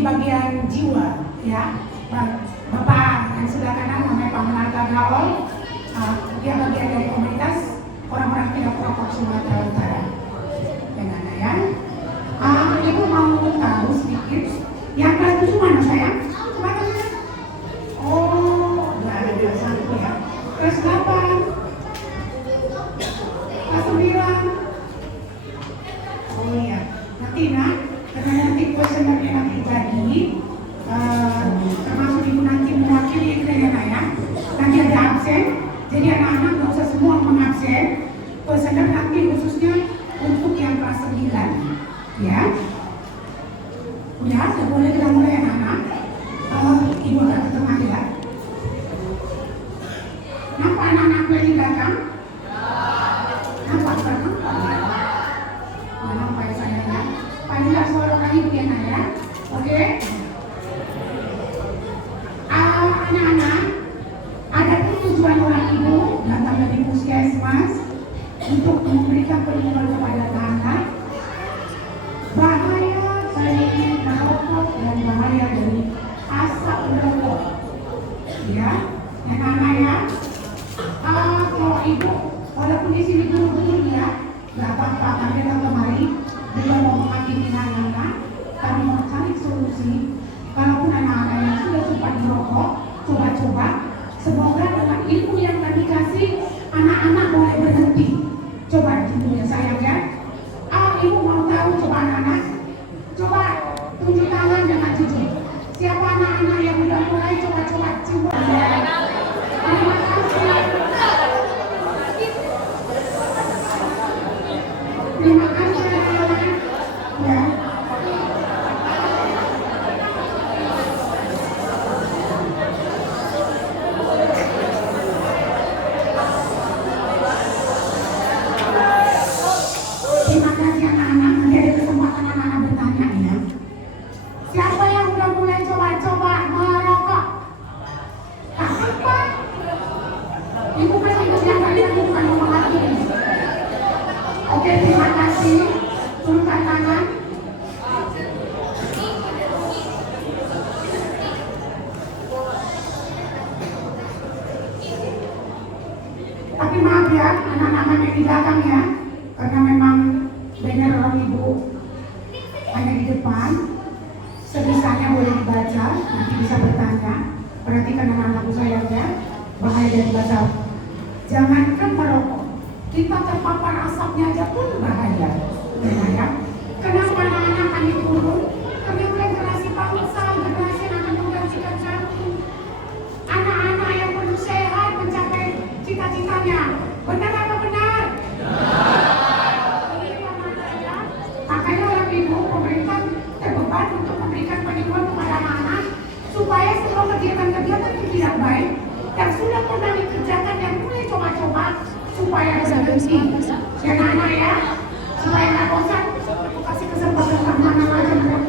di bagian jiwa, ya. Bapak yang sebelah kanan namanya Pak Menarga Gaol, dia bagian dari komunitas orang-orang tidak perokok Sumatera Utara. Dengan ya, Ibu mau tahu sedikit, yang kelas 7 mana sayang? Coba tanya. Oh, nggak ada kelas 1 ya. Kelas 8, kelas 9. Oh iya, nanti nak, karena nanti kuesionernya nanti jadi, termasuk ibu nanti mewakili kalian ya. Nanti ada absen, jadi anak-anak nggak usah semua mengabsen. Kuesioner nanti khususnya untuk yang kelas 9, ya. Udah, sudah boleh kita mulai anak-anak. Ibu akan ke tengah ya. Nampak anak-anak lagi datang? Nampak datang? Nampak saya ya. Panggil suara lagi ya nak ya. Oke? Anak-anak, ada tujuan orang ibu datang dari puskesmas untuk memberikan perlindungan kepada anak, bahaya dari merokok dan bahaya dari asap rokok. Ya, anak-anak ya. Kalau ibu, walaupun di sini guru-guru ya, nggak apa-apa, kami datang kemari, beliau mau menghakimi anak-anak, kami mau cari solusi. Kalaupun anak-anak yang sudah sempat merokok, coba-coba, semoga dengan ilmu yang kami kasih, anak-anak boleh berhenti. Coba dulu ya sayang ya. Ibu mau tahu, coba anak-anak, coba tunjuk tangan dengan jujur. Siapa anak-anak yang udah mulai coba-coba coba? Terima kasih. Terima kasih anak-anak. Ya. Terima kasih anak-anak. Nanti ada kesempatan anak-anak bertanya ya. Siapa yang udah mulai coba-coba merokok? Apa? Ibu masih ingat yang kalian bukan ngomong lagi. Oke, terima kasih. Turunkan tangan. Tapi maaf ya, anak-anak yang di belakang ya, karena memang banner orang ibu hanya di depan. Sebisanya boleh dibaca, nanti bisa bertanya. Perhatikan anak-anakku sayangnya, bahaya dari baca. Jangankan merokok, kita terpapar asapnya aja pun bahaya. Ya. Kenapa anak-anak kami turun? Karena generasi bangsa, generasi yang akan menggantikan kami. Anak-anak yang penuh sehat mencapai cita-citanya. Benar apa benar? Makanya orang ibu, pemerintah terbeban untuk memberikan perlindungan kepada anak-anak supaya semua kegiatan-kegiatan yang tidak baik yang sudah pernah dikerjakan yang mulai coba-coba supaya berhenti. Ya anak-anak ya, supaya nggak bosan. Aku kasih kesempatan sama anak-anak.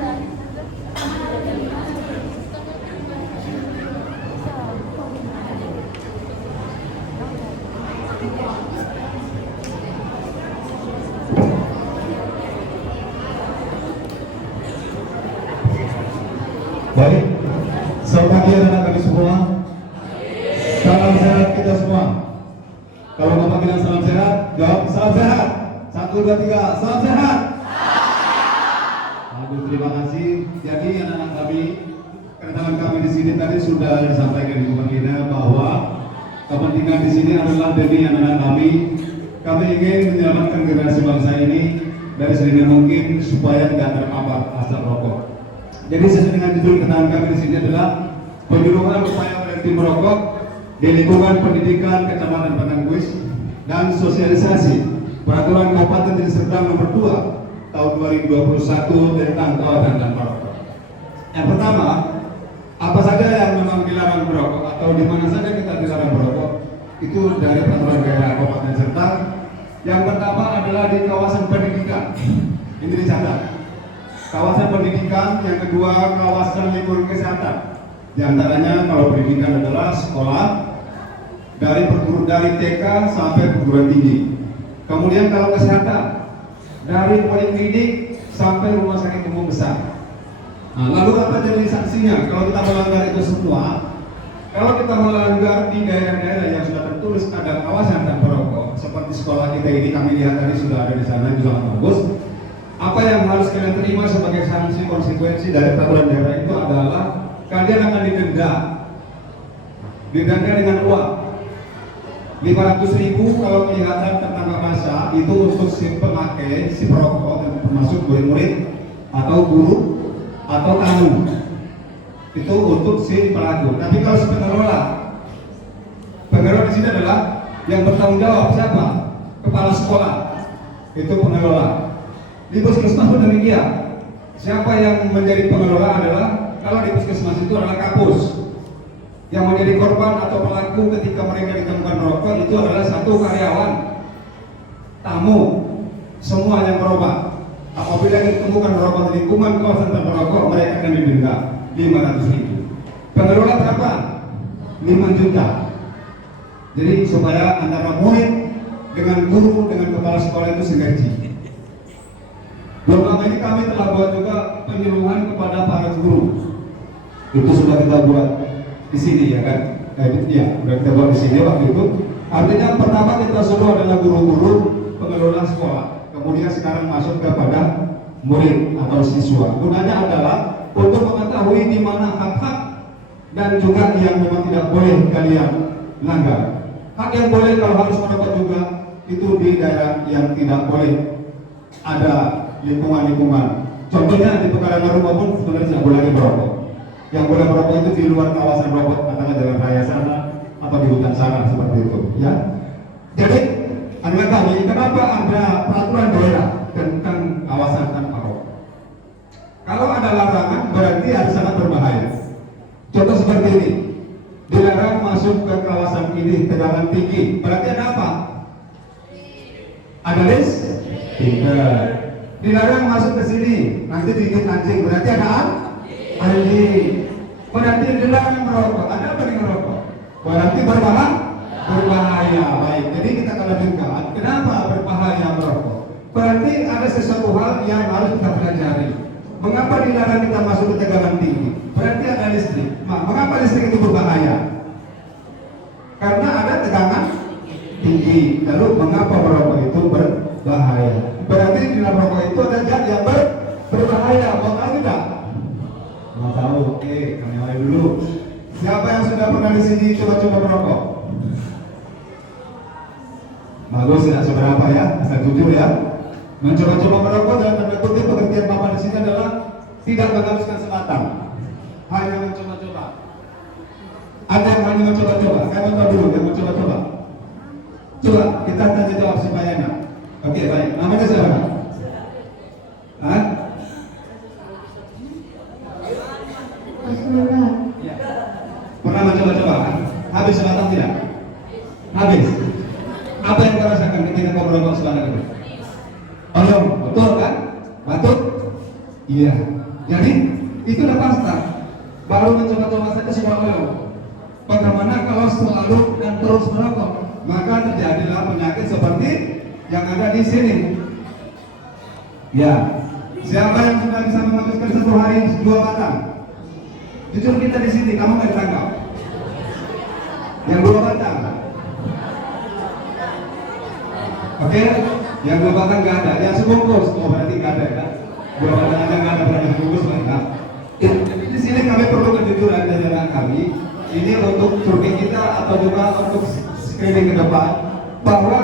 Baik, selamat pagi anak-anak kami semua. Salam sehat kita semua. Kalau bapak bilang salam sehat, jawab salam sehat. 1, 2, 3, salam sehat. Aduh, terima kasih. Jadi anak-anak kami, kedatangan kami di sini tadi sudah disampaikan Ibu Magina bahwa kepentingan di sini adalah demi anak-anak kami. Kami ingin menyelamatkan generasi bangsa ini dari sedini mungkin supaya tidak terpapar asap rokok. Jadi sesuai dengan judul kenalan kami di sini adalah penyuluhan upaya berhenti merokok di lingkungan pendidikan Kecamatan Penangguis dan sosialisasi peraturan Kabupaten Deli Serdang nomor 2 tahun 2021 tentang kawasan dan merokok. Yang pertama, apa saja yang memang dilarang merokok atau di mana saja kita dilarang merokok itu dari peraturan daerah Kabupaten Serdang. Yang pertama adalah di kawasan pendidikan. Ini dicatat. Kawasan pendidikan, yang kedua kawasan lingkungan kesehatan. Di antaranya kalau pendidikan adalah sekolah dari TK sampai perguruan tinggi. Kemudian kalau kesehatan dari poliklinik sampai rumah sakit umum besar. Nah, lalu apa jadi sanksinya kalau kita melanggar itu semua? Kalau kita melanggar di daerah-daerah yang sudah tertulis ada kawasan tanpa rokok, seperti sekolah kita ini, kami lihat tadi sudah ada di sana, itu sangat bagus. Apa yang harus kalian terima sebagai sanksi konsekuensi dari peraturan daerah itu adalah kalian akan didenda dengan uang 500.000 kalau kelihatan tertangkap basah, itu untuk si pemakai, si perokok, termasuk murid-murid atau guru atau tamu, itu untuk si pelaku. Tapi kalau si pengelola di sini adalah yang bertanggung jawab siapa? Kepala sekolah, itu pengelola. Di puskesmas pun demikian. Siapa yang menjadi pengelola adalah, kalau di puskesmas itu adalah kapus. Yang menjadi korban atau pelaku ketika mereka ditemukan merokok itu adalah satu karyawan, tamu, semua yang berobat. Apabila ditemukan merokok di lingkungan kawasan tanpa rokok, mereka akan didenda 500.000. Pengelola berapa? 5 juta. Jadi supaya antara murid dengan guru dengan kepala sekolah itu sinergi. Belum lama ini kami telah buat juga penyuluhan kepada para guru. Itu sudah kita buat di sini ya kan? Ya, sudah kita buat di sini waktu itu. Artinya pertama kita suruh adalah guru-guru pengelola sekolah. Kemudian sekarang masuk kepada murid atau siswa. Gunanya adalah untuk mengetahui di mana hak-hak dan juga yang memang tidak boleh kalian langgar. Hak yang boleh kalau harus merokok juga itu di daerah yang tidak boleh ada lingkungan-lingkungan. Contohnya di pekarangan rumah pun sebenarnya tidak boleh lagi merokok. Yang boleh merokok itu di luar kawasan rokok, katakan jalan raya sana atau di hutan sana seperti itu. Ya. Jadi anak kami, kenapa ada peraturan daerah tentang kawasan tanpa rokok? Kalau ada larangan berarti ada sangat berbahaya. Contoh seperti ini, dilarang masuk ke kawasan ini tegangan tinggi. Berarti ada apa? Ada list? Tidak. Dilarang masuk ke sini, nanti digigit anjing. Berarti ada anjing. Berarti dilarang merokok. Ada apa yang merokok? Berarti berbahaya. Baik. Jadi kita akan lanjutkan. Kenapa berbahaya merokok? Berarti ada sesuatu hal yang harus kita pelajari. Mengapa dilarang kita masuk ke tegangan tinggi? Berarti ada listrik. Mengapa listrik itu berbahaya? Karena ada tegangan tinggi. Lalu mengapa merokok itu berbahaya? Berarti di dalam rokok itu ada zat yang berbahaya. Mau tahu tidak? Mau tahu? Oke, kami mulai dulu. Siapa yang sudah pernah di sini coba-coba merokok? Bagus, tidak seberapa ya, asal jujur ya. Mencoba-coba merokok dalam tanda kutip pengertian Bapak di sini adalah tidak menghabiskan sebatang, hanya mencoba-coba. Ada yang hanya mencoba-coba. Saya mau tahu dulu yang mencoba-coba. Coba kita tanya jawab si Pak Yana. Oke, baik. Namanya siapa? Hah? Ya. Pernah mencoba-coba? Habis sebatang tidak? Habis. Apa yang kau rasakan ketika kau merokok sebatang itu? Tolong, betul kan? Batuk? Iya. Jadi itu udah pasta. Baru mencoba-coba saja semua loyo. Bagaimana kalau selalu dan terus merokok? Maka terjadilah penyakit seperti yang ada di sini. Ya. Siapa yang sudah bisa memutuskan satu hari 2 batang? Jujur kita di sini, kamu nggak ditangkap. Yang 2 batang. Oke, yang 2 batang nggak ada. Yang sebungkus, oh berarti nggak ada ya. 2 batang aja nggak ada, berarti sebungkus nggak. Jadi di sini kami perlu kejujuran dari anak kami. Ini untuk survei kita atau juga untuk screening ke depan bahwa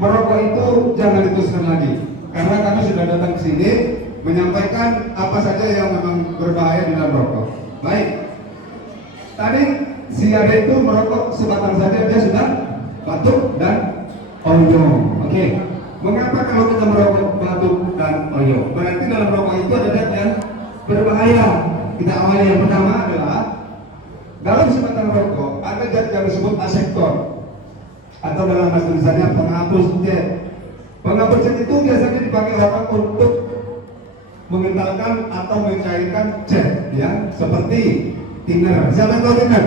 merokok itu jangan diteruskan lagi. Karena kami sudah datang ke sini menyampaikan apa saja yang memang berbahaya di dalam rokok. Baik. Tadi si Ade itu merokok sebatang saja dia sudah batuk dan oyo. Oke. Mengapa kalau kita merokok batuk dan oyo? Berarti dalam rokok itu ada zat yang berbahaya. Kita awali yang pertama adalah dalam sebatang rokok ada zat yang disebut asekton atau dalam bahasa tulisannya penghapus jet. Penghapus jet itu biasanya dipakai orang untuk mengentalkan atau mencairkan jet, ya, seperti thinner. Siapa yang tahu thinner?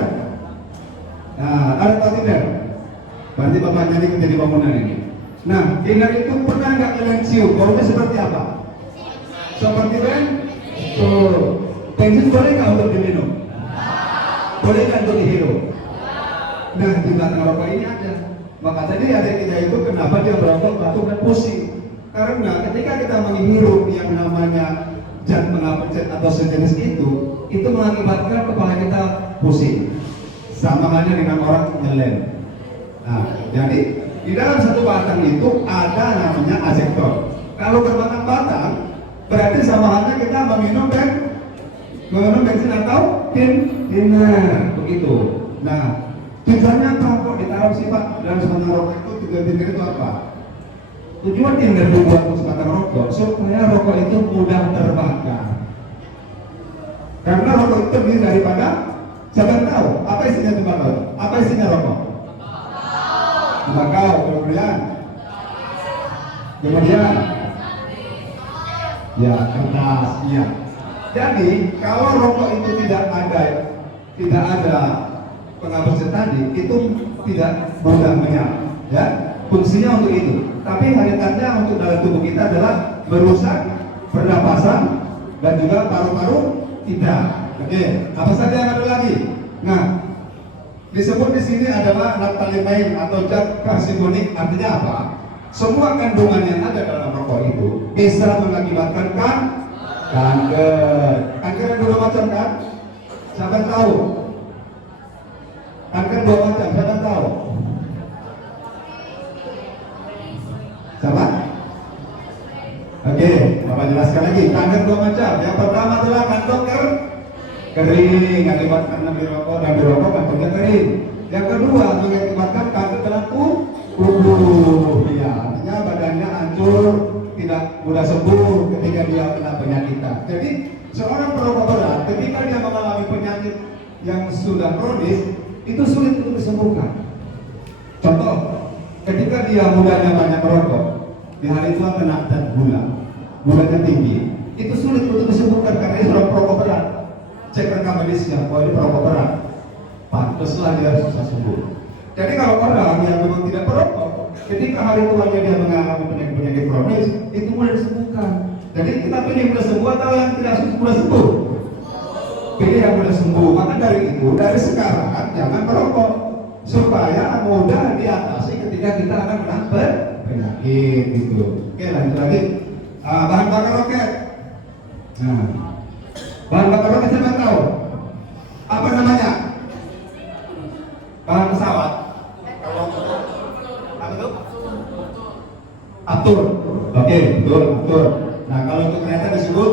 Nah, ada tahu thinner? Berarti bapak jadi menjadi bangunan ini. Nah, thinner itu pernah nggak kalian cium? Baunya seperti apa? Seperti ben? Tuh. Bensin boleh nggak untuk diminum? Boleh nggak untuk dihirup? Nah, di belakang rokok ini ada. Maka tadi ada kita itu kenapa dia merokok, batuk dan pusing? Karena ketika kita menghirup yang namanya zat pengapet atau sejenis itu mengakibatkan kepala kita pusing. Sama halnya dengan orang nyelem. Nah, jadi di dalam satu batang itu ada namanya asektor. Kalau berbatang-batang, berarti sama halnya kita meminum bensin atau thinner, begitu. Nah, tujuannya apa kok ditaruh sifat dalam sebatang rokok itu? Tujuan thinner itu apa? Tujuan thinner dibuat untuk sebatang rokok supaya rokok itu mudah terbakar. Karena rokok itu terdiri daripada, siapa tahu apa isinya tembakau? Apa isinya rokok? Tembakau. Kemudian ya kertas, ya. Jadi kalau rokok itu tidak ada pengapet tadi, itu tidak mudah menyala, ya. Fungsinya untuk itu. Tapi hakikatnya untuk dalam tubuh kita adalah merusak pernapasan dan juga paru-paru kita. Oke, apa saja yang ada lagi? Nah, disebut di sini adalah naphthaleamine atau zat karsinogenik. Artinya apa? Semua kandungan yang ada dalam rokok itu bisa mengakibatkan kanker. Kanker ada dua macam kan? Siapa tahu? Kanker dua macam, siapa tahu? Siapa? Oke, Bapak jelaskan lagi. Kanker dua macam. Yang pertama adalah kanker kering, akibat karena dirokok dan dirokok kantongnya kering. Yang kedua mengakibatkan kanker dalam tubuh. Ya, artinya badannya hancur, tidak mudah sembuh ketika dia kena penyakitan. Jadi seorang perokok berat ketika dia mengalami penyakit yang sudah kronis itu sulit untuk disembuhkan. Contoh, ketika dia mudanya banyak merokok, di hari tua kena dan gulanya tinggi, itu sulit untuk disembuhkan karena dia seorang perokok berat. Cek rekam medisnya, oh ini perokok berat, pantaslah dia susah sembuh. Jadi kalau orang yang memang tidak perokok, ketika hari tuanya dia mengalami penyakit kronis, itu mudah disembuhkan. Jadi kita pilih mudah sembuh atau yang tidak mudah sembuh? Pilih yang mudah sembuh. Maka dari itu, dari sekarang jangan merokok supaya mudah diatasi ketika kita akan kena penyakit gitu. Oke, lanjut lagi. Bahan bakar roket. Nah, bahan bakar roket siapa tahu? Apa namanya? Bahan pesawat. Apa itu? Atur. Oke, betul, atur. Nah, kalau untuk kereta disebut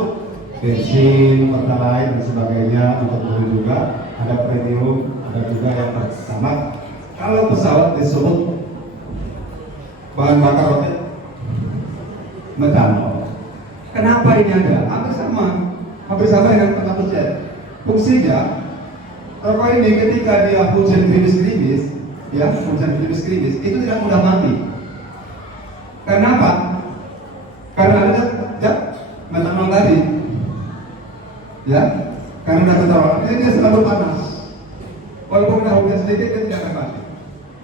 bensin, pertalite dan sebagainya. Untuk mobil juga ada premium, ada juga yang pertama. Kalau pesawat disebut bahan bakar roket metanol. Kenapa ini ada? Hampir sama dengan pengapet jet. Fungsinya rokok ini ketika dia hujan gerimis, itu tidak mudah mati. Karena apa? Karena ada zat metanol tadi, ya. Karena ada metanol, ini dia selalu panas. Walaupun ada hujan sedikit, dia tidak akan mati.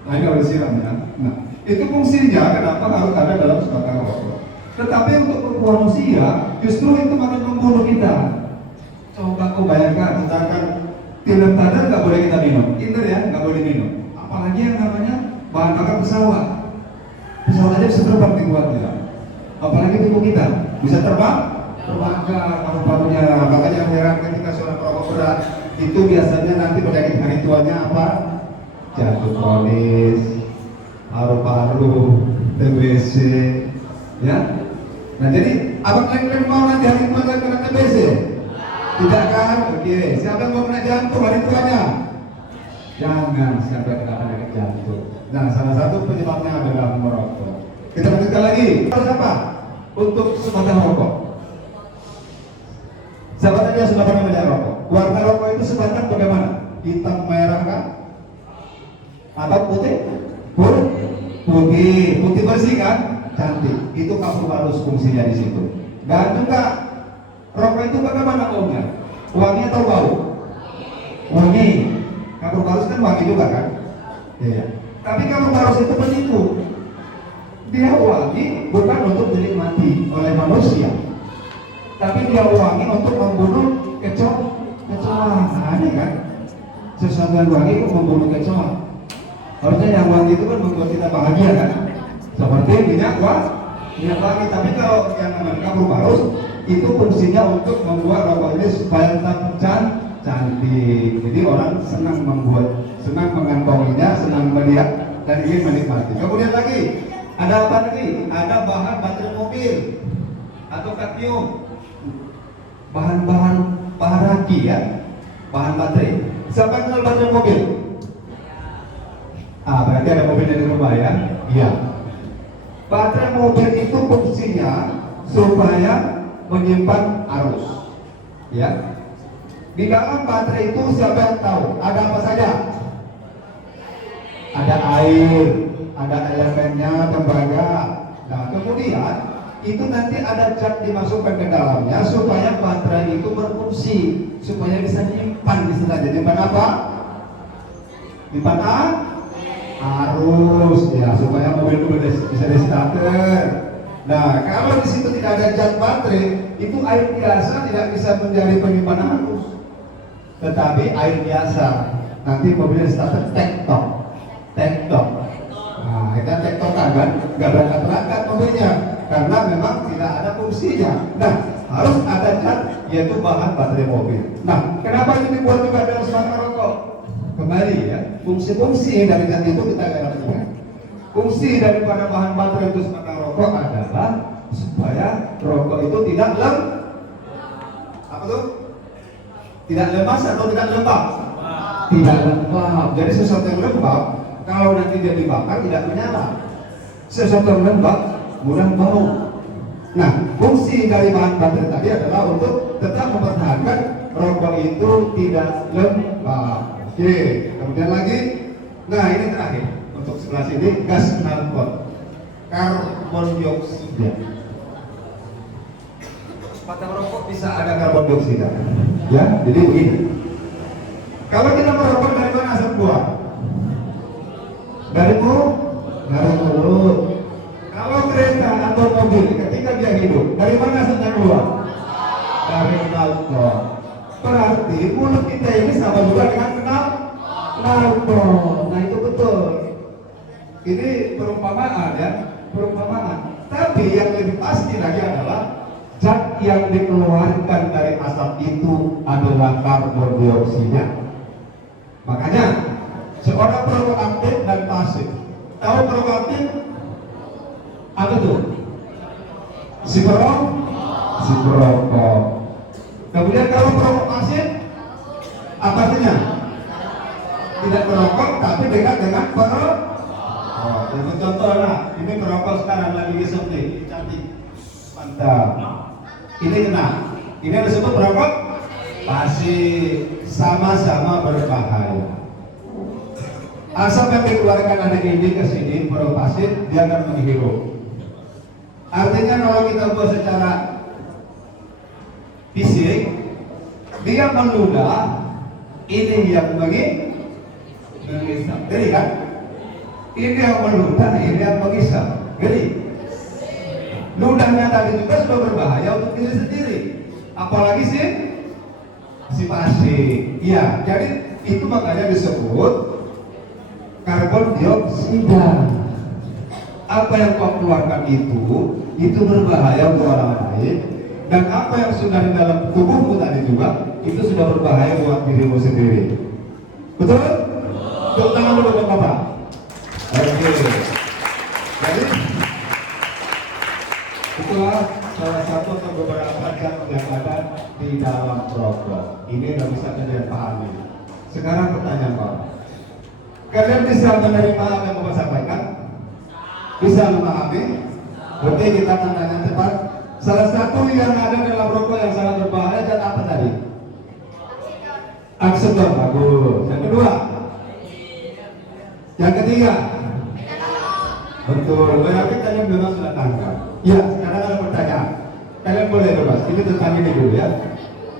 Nah, ini harus disiram ya. Nah, itu fungsinya kenapa harus ada dalam sebatang rokok. Tetapi untuk manusia, justru itu makin membunuh kita. Coba kau bayangkan, misalkan thinner tadi nggak boleh kita minum, thinner ya nggak boleh minum. Apalagi yang namanya bahan bakar pesawat. Pesawat aja bisa terbang dibuatnya. Apalagi tubuh kita bisa terbakar paru-parunya. Makanya yang heran ketika seorang perokok berat itu biasanya nanti penyakit hari tuanya apa? Jantung kronis, paru-paru, TBC, ya. Nah jadi abang kalian mau nanti hari tuanya kena TBC? Tidak kan? Oke. Siapa yang mau kena jantung hari tuanya? Jangan sampai kena penyakit jantung. Nah, salah satu penyebabnya adalah merokok. Kita lanjutkan lagi. Terus apa? Untuk sebatang rokok. Sahabat dia sudah pernah melihat rokok. Warna rokok itu sebatang bagaimana? Hitam merah kan? Atau putih? Putih bersih kan? Cantik. Itu kamu harus fungsinya di situ. Dan juga rokok itu bagaimana baunya? Wangi atau bau? Wangi. Kabur barus kan wangi juga kan? Iya. Tapi kabur barus itu penipu. Dia wangi bukan untuk dinikmati oleh manusia, tapi dia wangi untuk membunuh kecoak aneh kan? Sesuatu yang wangi kok membunuh kecoa. Harusnya yang wangi itu kan membuat kita bahagia kan? Seperti minyak wangi. Tapi kalau yang namanya kapur barus itu fungsinya untuk membuat rokok ini supaya tetap cantik. Jadi orang senang mengantonginya, senang melihat dan ingin menikmati. Kemudian lagi ada apa lagi? Ada bahan baterai mobil atau kadmium, bahan raki ya, bahan baterai. Siapa kenal baterai mobil? Berarti ada mobilnya di rumah ya? Iya. Baterai mobil itu fungsinya supaya menyimpan arus. Ya. Di dalam baterai itu siapa yang tahu? Ada apa saja? Ada air, ada elemennya, tembaga. Nah, kemudian itu nanti ada zat dimasukkan ke dalamnya supaya baterai itu berfungsi, supaya bisa nyimpan istilahnya. Nyimpan apa? Nyimpan arus ya, supaya mobil itu bisa di-starter. Nah, kalau di situ tidak ada zat baterai, itu air biasa tidak bisa menjadi penyimpan arus. Tetapi air biasa nanti mobilnya starter tektok. Nah, itu tektokan kan, nggak berangkat mobilnya karena memang tidak ada fungsinya. Nah, harus ada zat yaitu bahan baterai mobil. Nah, kenapa ini dibuat juga dalam semangat rokok? Kembali ya, fungsi-fungsi dari zat itu kita garapkan. Fungsi daripada bahan baterai itu semangat rokok adalah supaya rokok itu tidak tidak lemas atau tidak lembab. Tidak lembab. Jadi sesuatu yang lembab kalau nanti dia dibakar tidak menyala. Sesuatu yang lembab mudah bau. Nah, fungsi dari bahan baterai tadi adalah untuk tetap mempertahankan rokok itu tidak lembab. Oke, kemudian lagi, nah ini terakhir untuk sebelah sini gas karbon dioksida. Batang rokok bisa ada karbon dioksida. Ya, jadi begini. Kalau kita merokok dari mana asap keluar? Dari mulut. Kalau kereta atau mobil ketika dia hidup, dari mana asapnya keluar? Dari knalpot. Berarti mulut kita ini sama juga dengan knalpot. Nah itu betul. Ini perumpamaan ya, perumpamaan. Tapi yang lebih pasti lagi adalah zat yang dikeluarkan dari asap itu adalah karbon dioksida. Makanya seorang perokok aktif dan pasif. Tahu perokok aktif? Apa tuh? Si perokok. Kemudian kalau perokok pasif, apa artinya? Tidak merokok tapi dekat dengan perokok. Untuk contoh lah, ini perokok sekarang lagi ngisep nih, cantik, mantap. Ini kena. Ini disebut perokok pasif, sama-sama berbahaya. Asap yang dikeluarkan anak ini ke sini, perokok pasif, dia akan menghirup. Artinya kalau kita buat secara fisik, dia meludah, ini yang mengisap, geli kan? Ini yang meludah, ini yang mengisap, geli. Ludahnya tadi juga sudah berbahaya untuk diri sendiri, apalagi si pasif. Ya, jadi itu makanya disebut karbon dioksida. Apa yang kau keluarkan itu berbahaya untuk orang lain, dan apa yang sudah di dalam tubuhmu tadi juga itu sudah berbahaya buat dirimu sendiri. Betul? Tepuk tangan dulu buat Bapak. Oke. Jadi itulah salah satu atau beberapa zat yang ada di dalam rokok. Ini udah bisa kalian pahami. Sekarang pertanyaan Pak, kalian bisa menerima apa yang Bapak sampaikan? Bisa memahami? Oke, kita tanya cepat. Salah satu yang ada dalam rokok yang sangat berbahaya zat apa tadi? Akseton, bagus. Yang kedua? Yang ketiga? Betul, berarti kalian memang sudah tangkap. Ya, sekarang ada pertanyaan. Kalian boleh bebas, ini tentang ini dulu ya.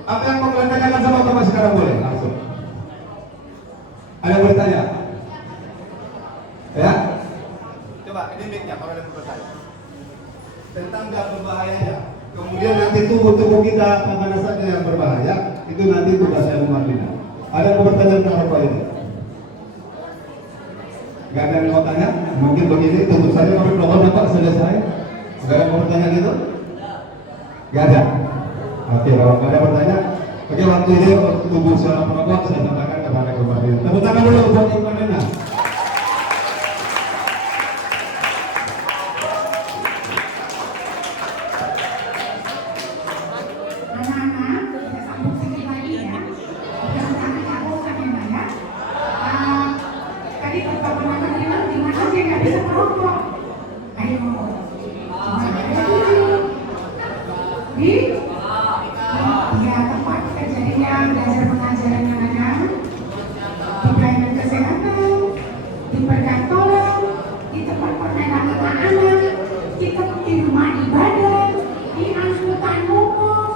Apa yang mau kalian tanyakan sama Bapak sekarang boleh? Langsung. Ada yang boleh tanya? Ya? Coba, ini mic-nya kalau ada yang bertanya. Tentang zat berbahayanya. Kemudian nanti tubuh kita mana saja yang berbahaya, itu nanti tugas saya Muhammad. mungkin begini tutup saja Pak Dokter Pak selesai. Enggak ada pertanyaan gitu? Enggak ada. Oke, kalau enggak ada pertanyaan, oke waktu ini tunggu secara protokol saya sampaikan kepada kembali. Tepuk tangan dulu buat Ibu Nena. Anak-anak, kita sambung sedikit lagi ya. Jangan ya, bosan ya, Mbak ya. Tadi pertama-tama bilang di mana sih nggak bisa merokok? Ayo, di ya tempat kejadian belajar mengajar anak-anak, di pelayanan kesehatan, di perkantoran, di tempat permainan anak-anak, di rumah ibadah, di angkutan umum.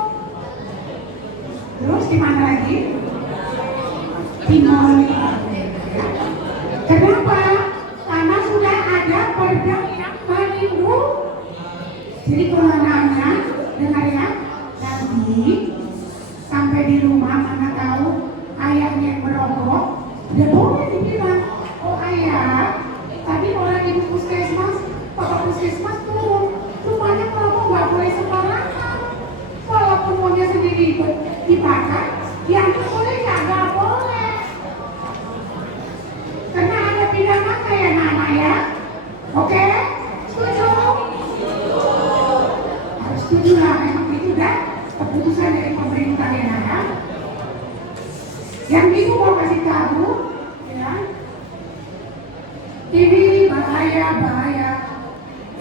Terus di mana lagi? Di mall. Kenapa? Karena sudah ada perda yang melindungi. Jadi kalau anak-anak dengar ya, nanti sampai di rumah mana tahu ayahnya yang merokok, udah boleh dibilang, oh ayah, tadi orang ibu puskesmas, bapak puskesmas turun, rumahnya merokok nggak boleh sembarangan. Walaupun uangnya sendiri dipakai, yang boleh nggak boleh. Karena ada pidana kayak nama ya, oke? Setuju? Harus setuju lah, memang itu dah keputusan dari pemerintah ya. Yang itu mau kasih tahu, ya, ini bahaya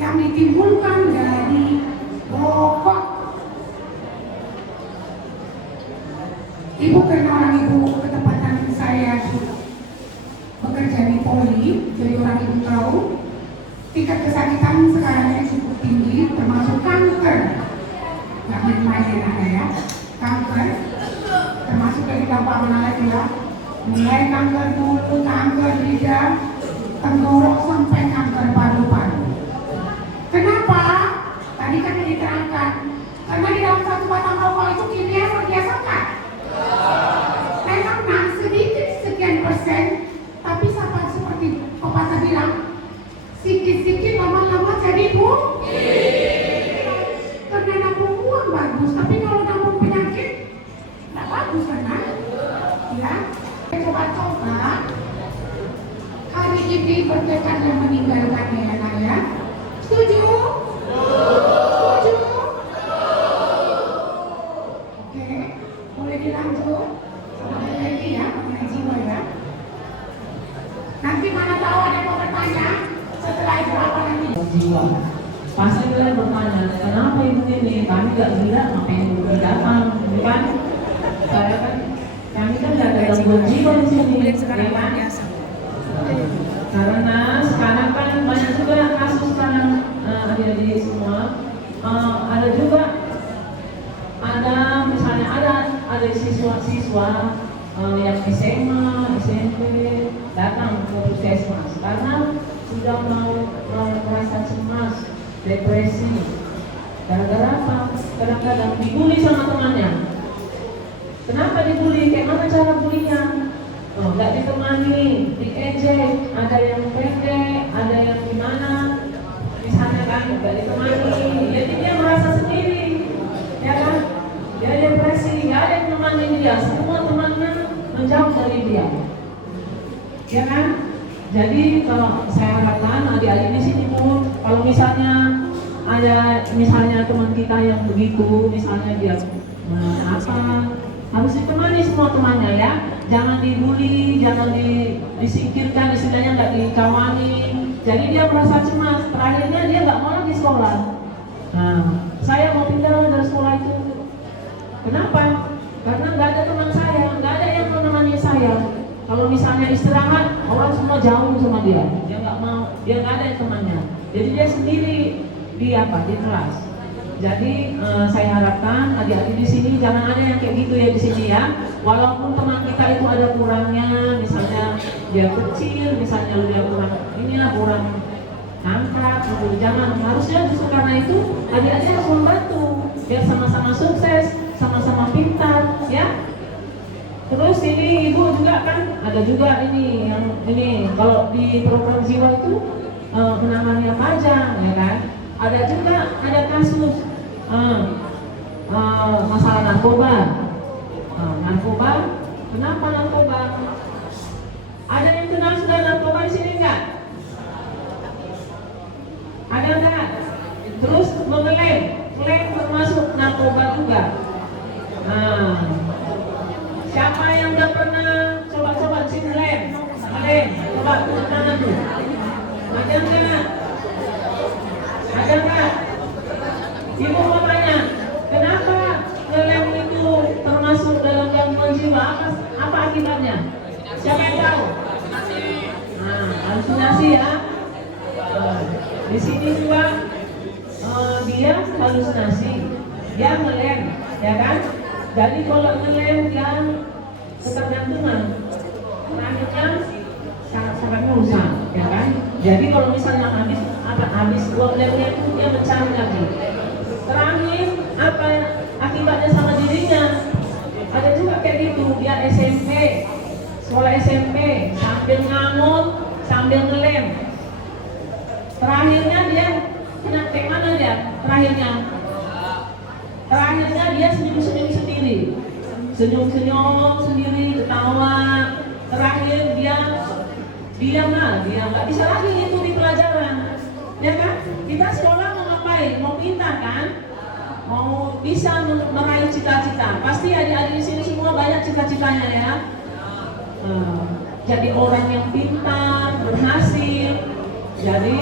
yang ditimbulkan dari rokok. Ibu kenal orang ibu ketempatan saya bekerja di Polri, jadi orang ibu tahu tingkat kesakitan sekarang ini cukup tinggi, termasuk kanker. Nggak main-main ada ya, kanker, termasuk dari dampak lagi ya, mulai kanker mulut, kanker lidah, tenggorok sampai kanker paru-paru. Kenapa? Tadi kan diterangkan, karena di dalam satu batang rokok itu kimia terbiasakan. Memang nah sedikit sekian persen, tapi sama seperti pepatah bilang, sedikit-sedikit lama-lama jadi karena nabung uang bagus, tapi kalau nabung penyakit nggak bagus kan? Ya, coba-coba hari ini bertekad yang meninggalkannya ya nak ya. Setuju? Setuju? Oke, boleh dilanjut sama lagi ya, mengenai jiwa ya. Nanti mana tahu ada yang mau bertanya setelah itu apa nanti? Jiwa. Pasti kalian bertanya, kenapa ibu ini? Kami gak gila, ngapain ibu ini datang? Bukan? Saya kan, kami kan gak ada gangguan jiwa di sini, ya kan? Karena sekarang kan banyak juga kasus sekarang adik-adik semua. Ada juga, misalnya ada siswa-siswa yang SMA, SMP datang ke puskesmas karena sudah mau merasa cemas, depresi. Gara-gara apa? Kadang-kadang dibully sama temannya. Kenapa dibully? Kayak mana cara bulinya? Nggak ditemani, diejek, ada yang pendek, ada yang gimana, misalnya kan nggak ditemani, jadi dia merasa sendiri, ya kan? Dia depresi, nggak ada yang menemani dia, semua temannya menjauh dari dia, ya kan? Jadi kalau saya harapkan adik-adik di sini pun, kalau misalnya ada teman kita yang begitu, misalnya dia harus ditemani semua temannya ya. Jangan dibully, jangan disingkirkan, istilahnya nggak dikawani. Jadi dia merasa cemas, terakhirnya dia nggak mau lagi sekolah. Nah, saya mau pindah dari sekolah itu. Kenapa? Karena nggak ada teman saya, nggak ada yang menemani saya. Kalau misalnya istirahat, orang semua jauh sama dia. Dia nggak mau, dia nggak ada temannya. Jadi dia sendiri di kelas. Jadi saya harapkan adik-adik di sini jangan ada yang kayak gitu ya di sini ya. Walaupun teman kita itu ada kurangnya, misalnya dia kecil, misalnya dia kurang kurang angkat, jangan. Harusnya justru karena itu adik-adik harus membantu biar sama-sama sukses, sama-sama pintar, ya. Terus ini ibu juga kan ada juga ini yang ini kalau di program jiwa itu menangani apa aja, ya kan? Ada juga ada kasus masalah narkoba. Narkoba, kenapa narkoba? Ada yang kenal sudah narkoba di sini enggak? Ada enggak? Terus mengelem, klaim termasuk narkoba juga. Siapa yang udah pernah coba-coba di sini lem? Coba turun tangan tuh. Ada enggak? Ada enggak? Ibu mau tanya, kenapa ngelem itu termasuk dalam gangguan jiwa? Apa akibatnya? Siapa yang tahu? Halusinasi ya. Di sini juga dia halusinasi, dia ngelem, ya kan? Jadi kalau ngelem yang ketergantungan, terakhirnya sangat merusak, ya kan? Jadi kalau misalnya habis buat lemnya itu dia mencari lagi. Terakhir apa akibatnya sama dirinya? Ada juga kayak gitu, dia SMP, sekolah SMP, sambil ngamuk, sambil ngelem. Terakhirnya dia kayak mana dia? Terakhirnya dia senyum-senyum sendiri, ketawa. Terakhir dia diam, dia nggak bisa lagi itu di pelajaran, ya kan? Kita sekolah mau ngapain? Mau pintar kan? Mau bisa meraih cita-cita. Pasti adik-adik di sini semua banyak cita-citanya ya. Jadi orang yang pintar, berhasil. Jadi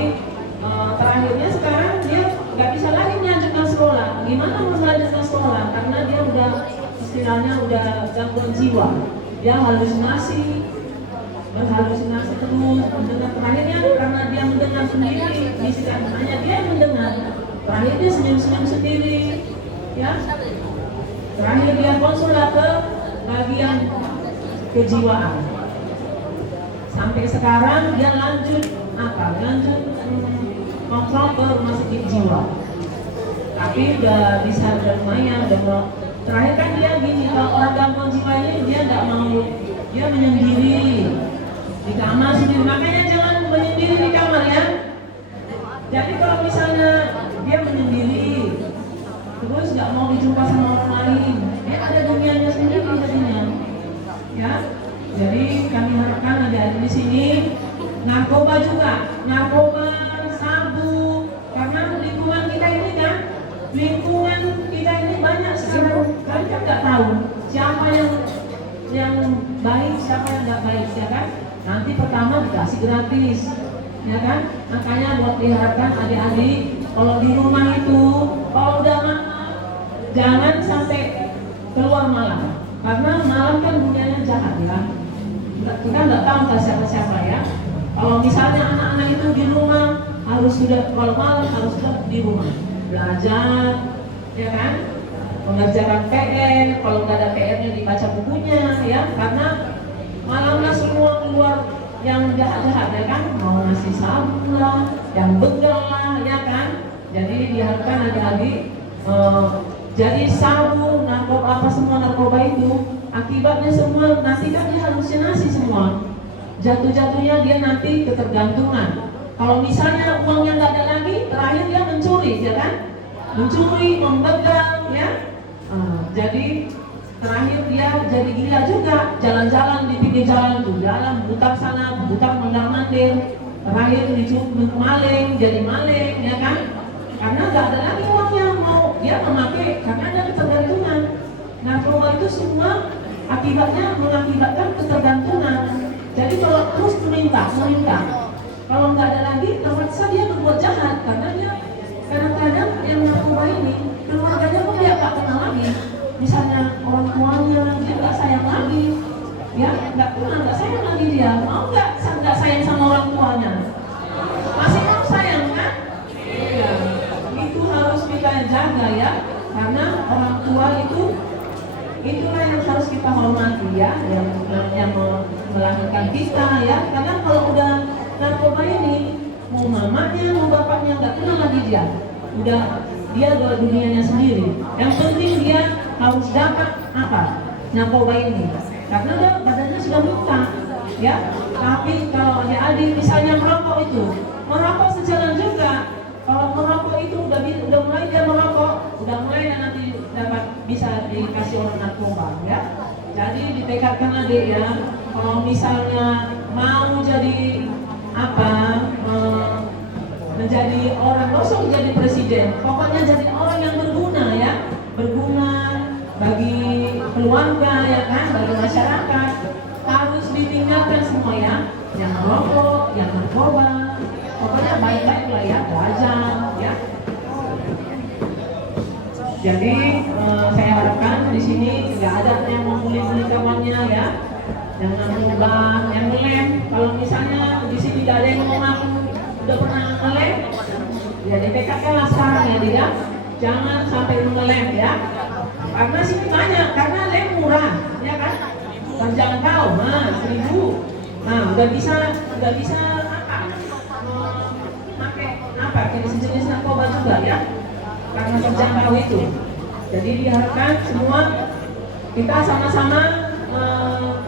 terakhirnya sekarang dia nggak bisa lagi melanjutkan sekolah. Gimana mau melanjutkan sekolah? Karena dia udah istilahnya udah gangguan jiwa. Dia berhalusinasi terus, mendengar. Terakhirnya karena dia mendengar sendiri, hanya dia yang mendengar. Terakhir dia senyum-senyum sendiri, ya. Terakhir dia konsul ke bagian kejiwaan. Sampai sekarang dia lanjut kontrol ke rumah sakit jiwa. Tapi udah bisa lumayan, terakhir kan dia gini, kalau orang gangguan jiwa ini dia nggak mau, dia menyendiri di kamar sendiri. Makanya jangan menyendiri di kamar ya. Jadi kalau misalnya dia menyendiri, terus nggak mau dijumpa sama orang lain, ada dunianya sendiri jadinya, ya. Jadi kami harapkan ada di sini. Narkoba juga, sabu, karena lingkungan kita ini banyak sekarang, kami kan nggak tahu siapa yang baik, siapa yang nggak baik, ya kan? Nanti pertama dikasih gratis, ya kan? Makanya buat diharapkan adik-adik kalau di rumah itu, kalau udah malam jangan sampai keluar malam, karena malam kan dunianya jahat ya. Kita nggak tahu siapa-siapa ya. Kalau misalnya anak-anak itu di rumah kalau malam harus sudah di rumah belajar, ya kan? Mengerjakan PR, kalau nggak ada PR-nya dibaca bukunya, ya. Karena malamnya semua keluar yang jahat-jahat, ya kan? Mau ngasih sabu lah, yang begal lah, ya kan? Jadi diharapkan adik-adik jadi sabu, narkoba, semua narkoba itu akibatnya semua nanti kan dia halusinasi semua. Jatuh-jatuhnya dia nanti ketergantungan. Kalau misalnya uangnya nggak ada lagi, terakhir dia mencuri, ya kan? Mencuri, membegal, ya. Jadi terakhir dia jadi gila juga, jalan-jalan di pinggir jalan tuh, jalan butar sana, butar mondar-mandir. Terakhir maling, jadi maling, ya kan? Karena nggak ada lagi uangnya, mau dia memakai karena ada ketergantungan. Narkoba itu semua akibatnya mengakibatkan ketergantungan. Jadi kalau terus meminta, kalau nggak ada lagi, terpaksa dia berbuat jahat karena dia kadang-kadang yang narkoba ini keluarganya pun dia nggak kenal lagi. Misalnya orang tuanya dia nggak sayang lagi, ya nggak sayang lagi dia. Mau nggak sayang sama orang tuanya? Masih mau sayang kan? Iya. Itu harus kita jaga ya, karena orang tua itulah yang harus kita hormati ya, yang melahirkan kita ya. Karena kalau udah narkoba ini, mau mamanya mau bapaknya nggak kenal lagi dia dunianya sendiri. Yang penting dia harus dapat narkoba ini, karena badannya sudah luka ya. Tapi kalau adik-adik misalnya merokok itu merokok sejalan juga. Kalau merokok itu udah mulai dia merokok, udah mulai dan nanti dapat bisa dikasih orang narkoba ya. Jadi ditekadkan adik ya, kalau misalnya mau jadi apa, menjadi orang, gak usah jadi presiden, pokoknya jadi orang yang berguna ya, berguna bagi keluarga ya kan, bagi masyarakat, harus ditinggalkan semua ya, yang merokok, yang narkoba, pokoknya baik-baik lah ya, wajar ya. Jadi saya harapkan di sini nggak ada yang membuli-buli kawannya ya, jangan mengubah yang ngelem. Kalau misalnya di sini nggak ada yang mengaku udah pernah ngelem, ya ditekatkanlah sekarang ya dia, jangan sampai ngelem ya. Karena sini banyak, karena lem murah, ya kan? Terjangkau, nah 1.000, nah udah bisa apa? Pakai apa? Jenis-jenis narkoba juga ya. Karena terjangkau itu, jadi diharapkan semua kita sama-sama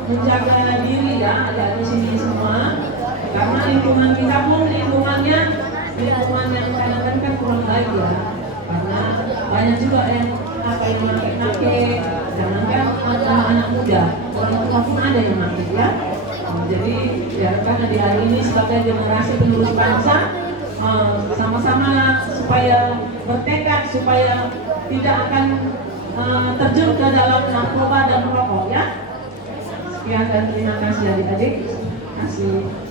menjaga diri ya, ada di sini semua. Karena lingkungan kita pun lingkungan yang kadang-kadang kan kurang baik ya. Karena banyak juga yang apa yang nakik, jangankan anak muda, orang tua pun ada yang nakik ya. Jadi diharapkan di hari ini sebagai generasi penerus bangsa, sama-sama supaya bertekad supaya tidak akan terjun ke dalam narkoba dan merokok ya. Sekian dan terima kasih adik-adik. Terima kasih.